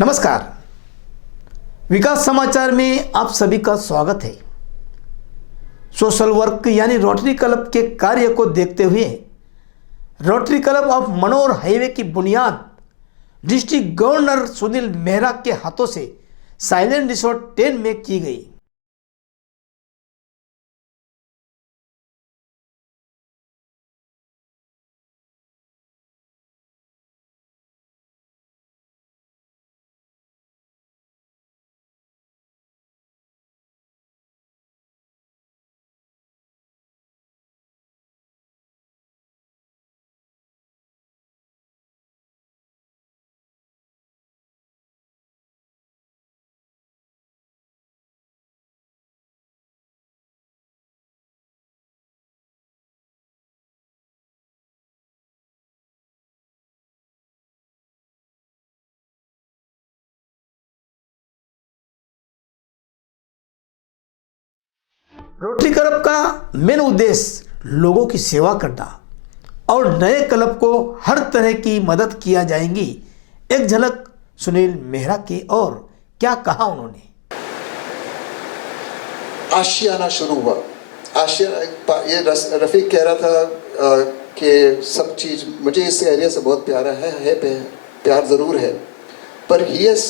नमस्कार, विकास समाचार में आप सभी का स्वागत है। सोशल वर्क यानी रोटरी क्लब के कार्य को देखते हुए rotary club of Manor highway की बुनियाद डिस्ट्रिक्ट गवर्नर सुनील मेहरा के हाथों से साइलेंट रिसोर्ट 10 में की गई। रोटरी क्लब का मेन उद्देश्य लोगों की सेवा करना और नए क्लब को हर तरह की मदद किया जाएगी। एक झलक सुनील मेहरा की और क्या कहा उन्होंने। आशियाना शुरू हुआ। ये रफीक कह रहा था कि सब चीज़ मुझे इस एरिया से बहुत प्यारा है प्यार ज़रूर है, पर he has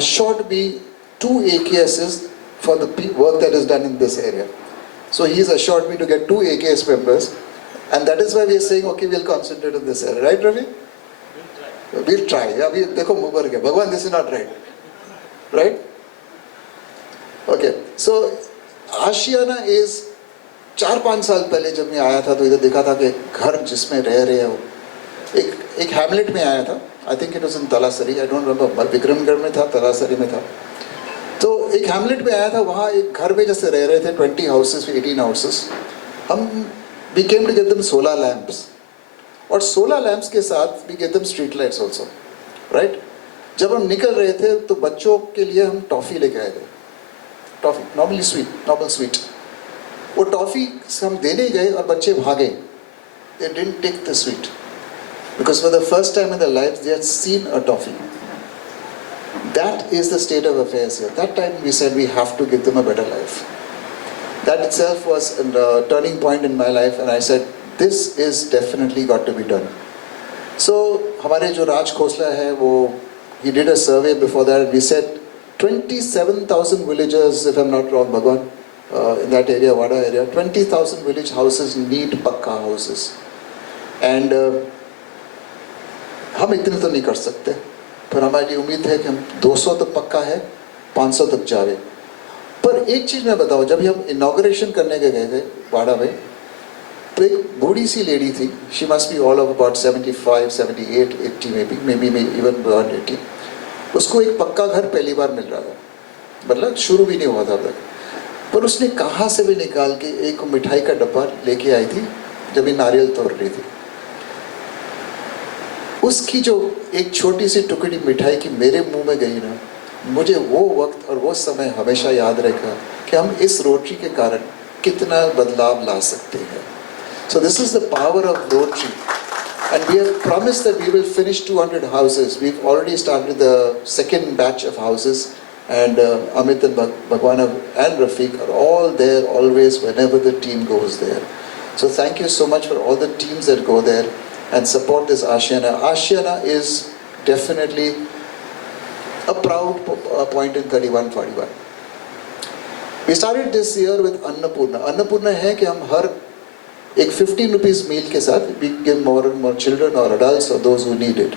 assured me 2 AKSs for the work that is done in this area. So he's assured me to get 2 AKS members, and that is why we are saying, okay, we'll concentrate on this area, right, Ravi? We'll try. अभी देखो मुँह भर गया, भगवान, this is not right? Okay, so Aashiyana is 4-5 साल पहले जब मैं आया था तो इधर देखा था कि घर जिसमें रह रहे हो, एक हैमलेट में आया था। I think it was in Talasari, I don't remember, Vikramgarh में था, तलासरी में था। तो एक हैमलेट में आया था, वहाँ एक घर में जैसे रह रहे थे 20 हाउसेस, 18 हाउसेस। हम we came to get them solar lamps, और सोलर लैंप्स के साथ we get them street lights also, right. जब हम निकल रहे थे तो बच्चों के लिए हम टॉफ़ी लेके आए थे, टॉफ़ी नॉर्मल स्वीट। वो टॉफ़ी हम देने गए और बच्चे भागे। They didn't take the sweet because for the first time in their lives they had seen a toffee. That is the state of affairs here. That time we said we have to give them a better life. That itself was a turning point in my life, and I said this is definitely got to be done. So हमारे जो राज खोसला है वो he did a survey before that. We said 27,000 villagers, if I'm not wrong, Bhagwan, in that area, Wada area, 20,000 village houses need pakka houses. And हम इतने तो नहीं कर सकते, पर हमारी उम्मीद है कि हम 200 तक पक्का है, 500 तक जावे। पर एक चीज़ मैं बताऊँ, जब हम इनॉग्रेशन करने के गए थे वाड़ा में, तो एक बूढ़ी सी लेडी थी, she must be all of about 75, 78, 80 may be even beyond 80। उसको एक पक्का घर पहली बार मिल रहा था, मतलब शुरू भी नहीं हुआ था तक। पर उसने कहाँ से भी निकाल के एक मिठाई का डब्बा लेके आई थी जब ये नारियल तोड़ रही थी। उसकी जो एक छोटी सी टुकड़ी मिठाई की मेरे मुंह में गई ना, मुझे वो वक्त और वो समय हमेशा याद रहेगा कि हम इस रोटरी के कारण कितना बदलाव ला सकते हैं। So this is the power of rotary, and we have promised that we will finish 200 houses. We've already started the second batch of houses, and Amit and Bhagwan and Rafiq are all there always whenever the team goes there. So thank you so much for all the teams that go there and support this Ashiana. Ashiana is definitely a proud point in 3141. We started this year with Annapurna. Annapurna है कि हम हर एक 15 rupees मील के साथ we give more children or adults or those who need it.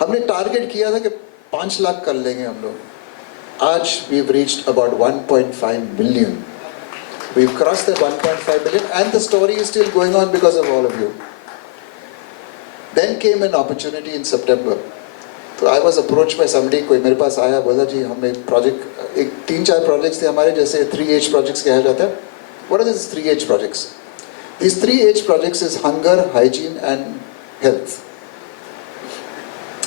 हमने target किया था कि 5 लाख कर लेंगे हम लोग। आज we've reached about 1.5 million. We've crossed the 1.5 million, and the story is still going on because of all of you. Then came an opportunity in September. तो I was approached by somebody, कोई मेरे पास आया, बोला जी हम एक project, एक 3-4 projects थे हमारे, जैसे 3H प्रोजेक्ट्स कहा जाता है। What are these 3H projects? These 3H projects is hunger, hygiene and health.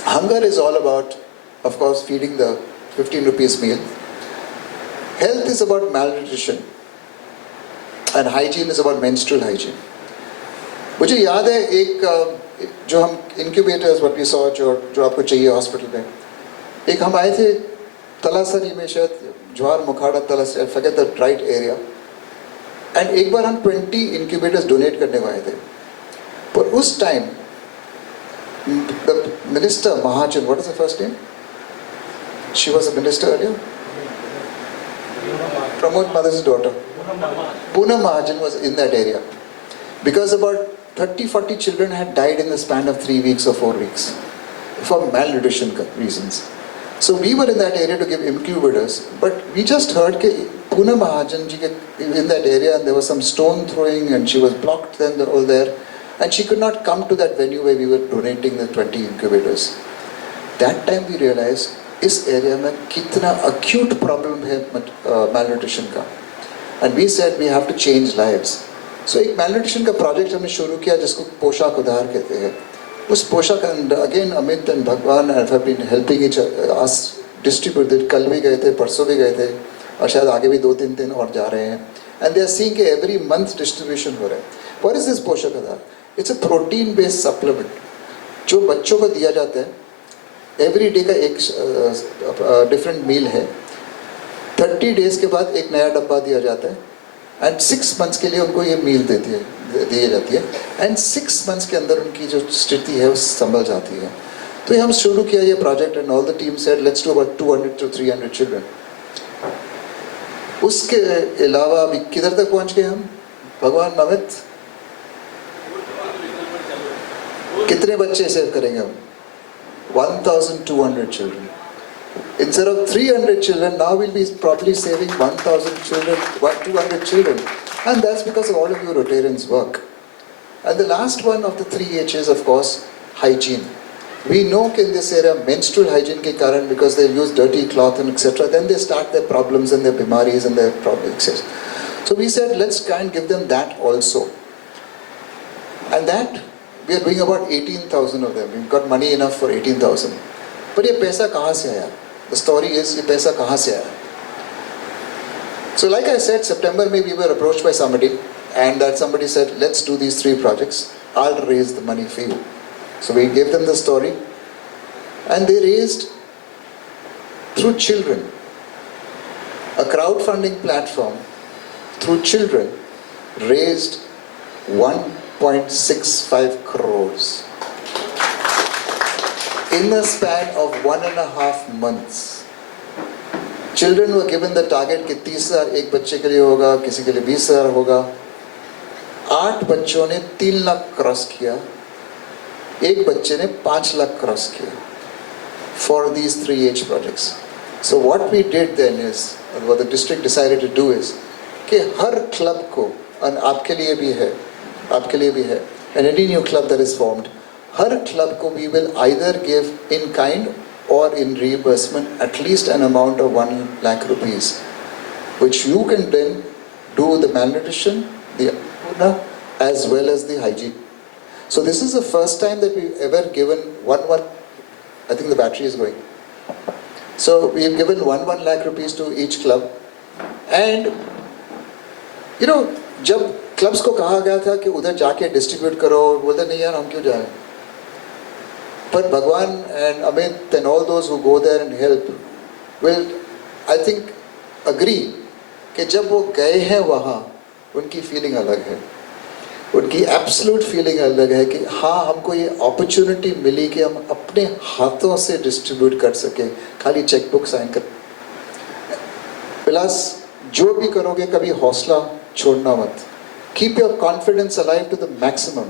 Hunger is all about, of course, feeding the 15 rupees meal. Health is about malnutrition, and hygiene is about menstrual hygiene. मुझे याद है एक जो हम incubators what we saw जो आपको चाहिए hospital में, एक हम आए थे तलासरी में, शायद Jawhar Mokhada Talasari, I forget the right area, and एक बार हम 20 इंक्यूबेटर्स डोनेट करने को आए थे। पर उस time the minister Mahajan, what is the first name, she was a minister earlier, Pramod Mother's daughter, Poonam Mahajan, was in that area because about 30-40 children had died in the span of 3 weeks or 4 weeks for malnutrition reasons. So we were in that area to give incubators, but we just heard that Poonam Mahajan ji in that area, and there was some stone throwing and she was blocked then all there, and she could not come to that venue where we were donating the 20 incubators. That time we realized इस area में कितना acute problem है malnutrition का, and we said we have to change lives. So एक malnutrition का project हमने शुरू किया जिसको पोशाक उधार कहते हैं। उस पोशाक, and again अमित and भगवान have been helping us distribute it. कल भी गए थे, परसों भी गए थे, और शायद आगे भी 2-3 दिन और जा रहे हैं, and they are seeing कि every month distribution हो रहा है। What is this पोशाक उधार? It's a protein based supplement जो बच्चों को दिया जाता है। एवरी डे का एक डिफरेंट मील है, 30 डेज के बाद एक नया डब्बा दिया जाता है, एंड 6 मंथ्स के लिए उनको ये मील दी जाती है, एंड 6 मंथ्स के अंदर उनकी जो स्थिति है वो संभल जाती है। तो ये हम शुरू किया ये project, and all the team said let's do about 200 to 300 children. उसके अलावा अभी किधर तक पहुंच गए हम, भगवान अमित, कितने बच्चे सेव करेंगे हम? 1,200 children. Instead of 300 children, now we'll be probably saving 1,000 children, 200 children. And that's because of all of you Rotarians' work. And the last one of the 3 H is, of course, hygiene. We know in this area, menstrual hygiene ke karan, because they use dirty cloth and etc., then they start their problems and their bimaris and their problems. So we said, let's try and give them that also. And that, we are doing about 18,000 of them. We've got money enough for 18,000. But ये पैसा कहाँ से आया? The story is, ये पैसा कहाँ से आया? So like I said, September में we were approached by somebody, and that somebody said, let's do these 3 projects. I'll raise the money for you. So we gave them the story, and they raised, through children, a crowdfunding platform, through children, raised 1.65 crores in a span of 1.5 months. Children were given the target कि 30,000 एक बच्चे के लिए होगा, किसी के लिए 20,000 होगा। 8 बच्चों ने 3 लाख क्रॉस किया, एक बच्चे ने 5 लाख क्रॉस किया for these 3H projects. So what we did then is, what the district decided to do is कि हर क्लब को, और आपके लिए भी है, and any new club that is formed, her club को we will either give in kind or in reimbursement at least an amount of 1 lakh rupees, which you can then do the malnutrition, the as well as the hygiene. So this is the first time that we've ever given one. I think the battery is going. So we've given 1 lakh rupees to each club, and you know, जब clubs को कहा गया था कि उधर जाके distribute करो, बोलते नहीं यार हम क्यों जाएं। पर भगवान and Amit and all those who go there and help will, I think, agree कि जब वो गए हैं वहाँ, उनकी फीलिंग अलग है, उनकी एब्सोल्यूट फीलिंग अलग है कि हाँ हमको ये अपॉर्चुनिटी मिली कि हम अपने हाथों से डिस्ट्रीब्यूट कर सके, खाली चेक बुक साइन कर। प्लस जो भी करोगे कभी हौसला छोड़ना मत, keep your confidence alive to the maximum.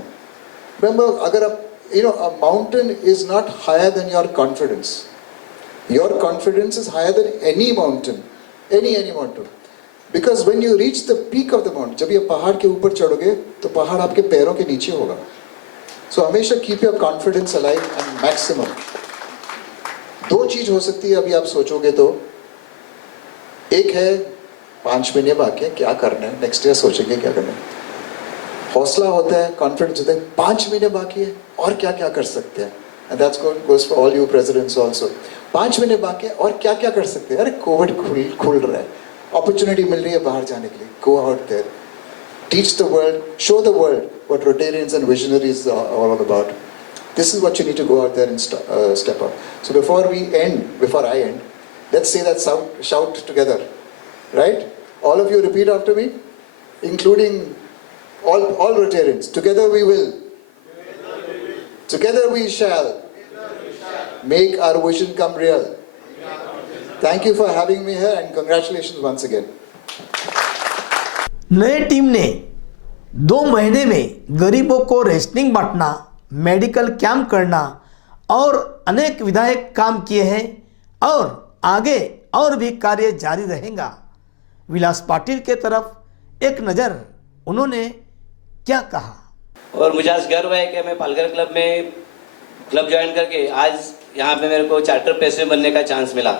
Remember, अगर आप a mountain is not higher than your confidence. Your confidence is higher than any mountain, any mountain. Because when you reach the peak of the mountain, जब ये पहाड़ के ऊपर चढ़ोगे तो पहाड़ आपके पैरों के नीचे होगा। So हमेशा keep your confidence alive and maximum. 2 चीज हो सकती है अभी आप सोचोगे तो, एक है 5 महीने बाकी है, क्या करना है, नेक्स्ट ईयर सोचेंगे क्या करना है। हौसला होता है, कॉन्फिडेंस होता है, 5 महीने बाकी है और क्या क्या कर सकते हैं। And that's goes for all you presidents also. 5 महीने बाकी है और क्या क्या कर सकते हैं। अरे कोविड खुल रहा है, अपॉर्चुनिटी मिल रही है बाहर जाने के लिए, go out there, teach the world, show the world what Rotarians and visionaries are all about. This is what you need to go out there and step up. So before I end, let's say that shout together, right? All of you repeat after me, including all Rotarians. Together we will. Together we shall. Make our vision come real. Thank you for having me here and congratulations once again. नए team ने 2 महीने में गरीबों को rationing बांटना, medical camp करना और अनेक विधायक काम किए हैं और आगे और भी कार्य जारी रहेगा। विलास पाटिल के तरफ एक नज़र, उन्होंने क्या कहा। और मुझे आज गर्व है कि मैं पालघर क्लब में क्लब ज्वाइन करके आज यहाँ पे मेरे को चार्टर प्रेसिडेंट बनने का चांस मिला,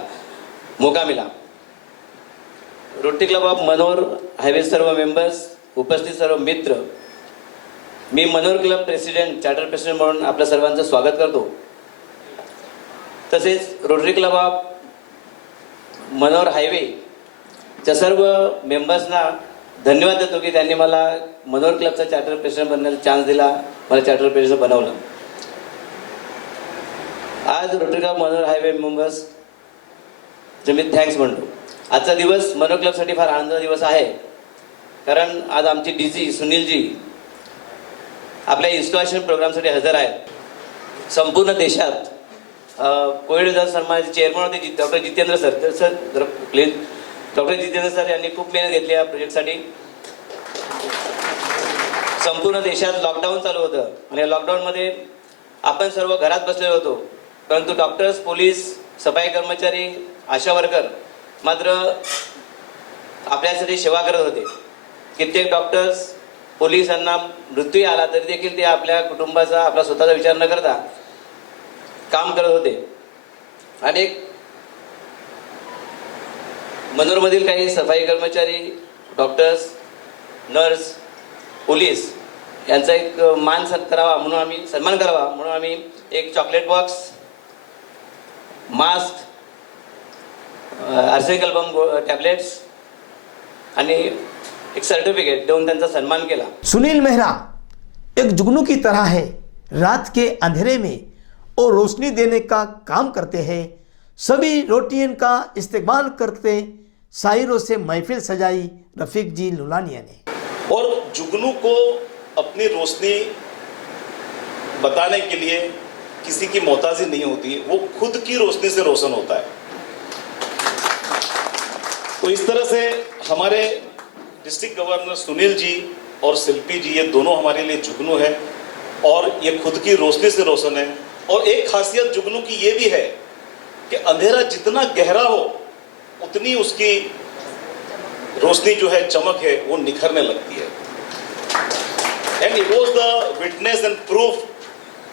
मौका मिला। Rotary club of Manor highway सर्व मेंबर्स, उपस्थित सर्व मित्र, मी Manor club president, charter president म्हणून आपल्या सर्वांचं स्वागत करतो। तसेच रोटरी क्लब ऑफ मनोर हायवेच्या सर्व मेंबर्सना धन्यवाद देतो की त्यांनी मला मनोर क्लबचा चार्टर प्रेसिडेंट बनण्याचा चान्स दिला, मला चार्टर प्रेसिडेंट बनवलं। आज rotary club Manor highway members मी थँक्स म्हणतो। आजचा दिवस मनोर क्लबसाठी फार आनंदाचा दिवस आहे, कारण आज आमचे डीजी सुनीलजी आपल्या इन्स्टॉलेशन प्रोग्रामसाठी हजर आहेत। संपूर्ण देशात कोविड सन्मानाचे चेअरमन होते डॉक्टर जितेंद्र सर। तर sir please, doctor Jitendra sir यांनी खूप मेहनत घेतली या प्रोजेक्टसाठी। संपूर्ण देशात लॉकडाऊन चालू होतं आणि लॉकडाऊनमध्ये आपण सर्व घरात बसलेलो होतो, परंतु डॉक्टर्स, पोलीस, सफाई कर्मचारी, आशा वर्कर मात्र आपल्यासाठी सेवा करत होते। कित्येक डॉक्टर्स, पोलिसांना मृत्यू आला तरी देखील ते आपल्या कुटुंबाचा, आपला स्वतःचा विचार न करता काम करत होते। अनेक मनोरमधील काही सफाई कर्मचारी, डॉक्टर्स, नर्स, पोलीस यांचा एक सन्मान करावा म्हणून आम्ही एक चॉकलेट बॉक्स, मास्क, आर्सेनिकल बम टॅबलेट्स आणि एक सर्टिफिकेट देऊन त्यांचा सन्मान केला। सुनील मेहरा एक जुगनू की तरह है, रात के अंधेरे में और रोशनी देने का काम करते हैं। सभी रोटियन का इस्तेमाल करते शायरों से महफिल सजाई रफीक जी लुलानिया ने। और जुगनू को अपनी रोशनी बताने के लिए किसी की मोहताजी नहीं होती, वो खुद की रोशनी से रोशन होता है। तो इस तरह से हमारे डिस्ट्रिक्ट गवर्नर सुनील जी और शिल्पी जी, ये दोनों हमारे लिए जुगनू है और ये खुद की रोशनी से रोशन है। और एक खासियत जुगनू की ये भी है कि अंधेरा जितना गहरा हो उतनी उसकी रोशनी जो है, चमक है, वो निखरने लगती है। And it was the witness and proof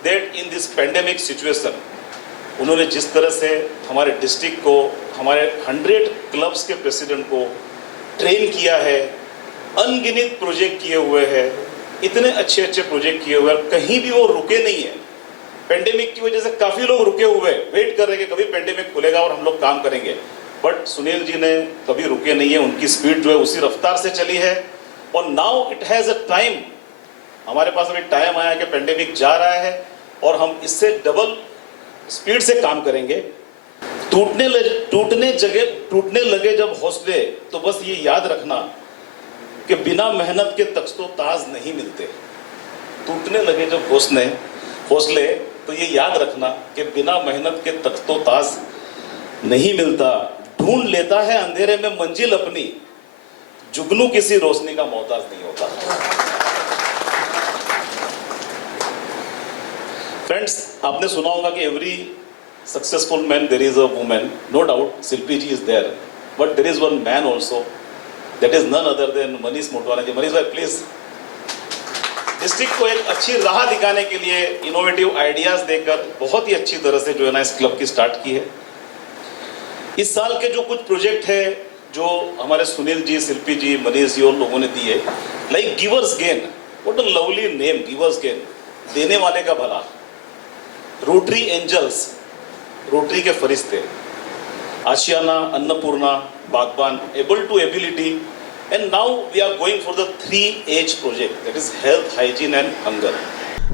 that in this pandemic situation उन्होंने जिस तरह से हमारे डिस्ट्रिक्ट को, हमारे 100 क्लब्स के प्रेसिडेंट को ट्रेन किया है, अनगिनत प्रोजेक्ट किए हुए हैं, इतने अच्छे अच्छे प्रोजेक्ट किए हुए हैं, कहीं भी वो रुके नहीं है। पेंडेमिक की वजह से काफ़ी लोग रुके हुए हैं, वेट कर रहे हैं कि कभी पेंडेमिक खुलेगा और हम लोग काम करेंगे, बट सुनील जी ने कभी रुके नहीं है। उनकी स्पीड जो है उसी रफ्तार से चली है और now it has a time, हमारे पास अभी टाइम आया कि पेंडेमिक जा रहा है और हम इससे डबल स्पीड से काम करेंगे। टूटने लगे जब हौसले, तो बस ये याद रखना कि बिना मेहनत के तख्तो ताज नहीं मिलते। टूटने लगे जब हौसले, तो ये याद रखना कि बिना मेहनत के तख्तो ताज नहीं मिलता। ढूंढ लेता है अंधेरे में मंजिल अपनी, जुगनू किसी रोशनी का मोहताज नहीं होता। फ्रेंड्स, आपने सुना होगा कि every successful man there is a woman. No doubt Shilpi ji is there, but there is one man also, that is none other than Manish Motwala ji. Manish भाई प्लीज। डिस्ट्रिक्ट को एक अच्छी राह दिखाने के लिए इनोवेटिव आइडियाज देकर बहुत ही अच्छी तरह से जो है ना इस क्लब की स्टार्ट की है। इस साल के जो कुछ प्रोजेक्ट है जो हमारे सुनील जी, शिल्पी जी, मनीष जी और लोगों ने दिए, like givers gain, what a lovely name, givers gain, देने वाले का भला। रोटरी एंजल्स, रोटरी के फरिश्ते, आशियाना, अन्नपूर्णा, बागबान, able to ability, and now we are going for the 3H project, that is health, hygiene and hunger.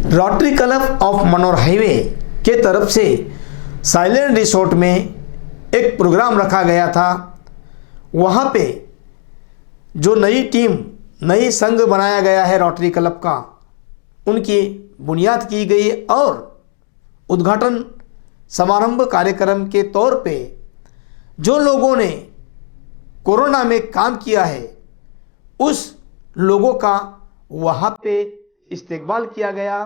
Rotary club of Manor highway के तरफ से साइलेंट रिसोर्ट में एक प्रोग्राम रखा गया था। वहाँ पे जो नई टीम, नई संघ बनाया गया है रोटरी क्लब का, उनकी बुनियाद की गई और उद्घाटन समारंभ कार्यक्रम के तौर पे जो लोगों ने कोरोना में काम किया है उस लोगों का वहाँ पे इस्तेकबाल किया गया।